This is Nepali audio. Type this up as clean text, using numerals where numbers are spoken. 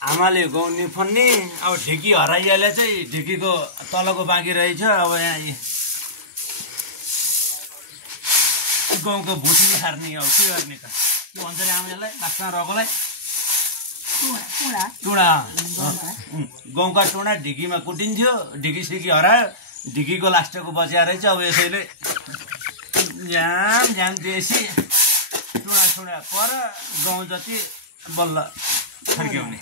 आमाले गहुँ निफन्ने अब ढिकी हराइहाले चाहिँ ढिकीको तलको बाँकी रहेछ। अब यहाँ गहुँको भुसी सार्ने अब के गर्ने त के भन्छ अरे आमालाई लास्टमा रहेकोलाई टुँडा गहुँका टुँडा ढिकीमा कुटिन्थ्यो। ढिकी सिकी हरायो ढिकीको लास्टको बचिया रहेछ। अब यसैले झ्याम देसी टुँडा पर गहुँ जति बल्ल फर्क्याउने।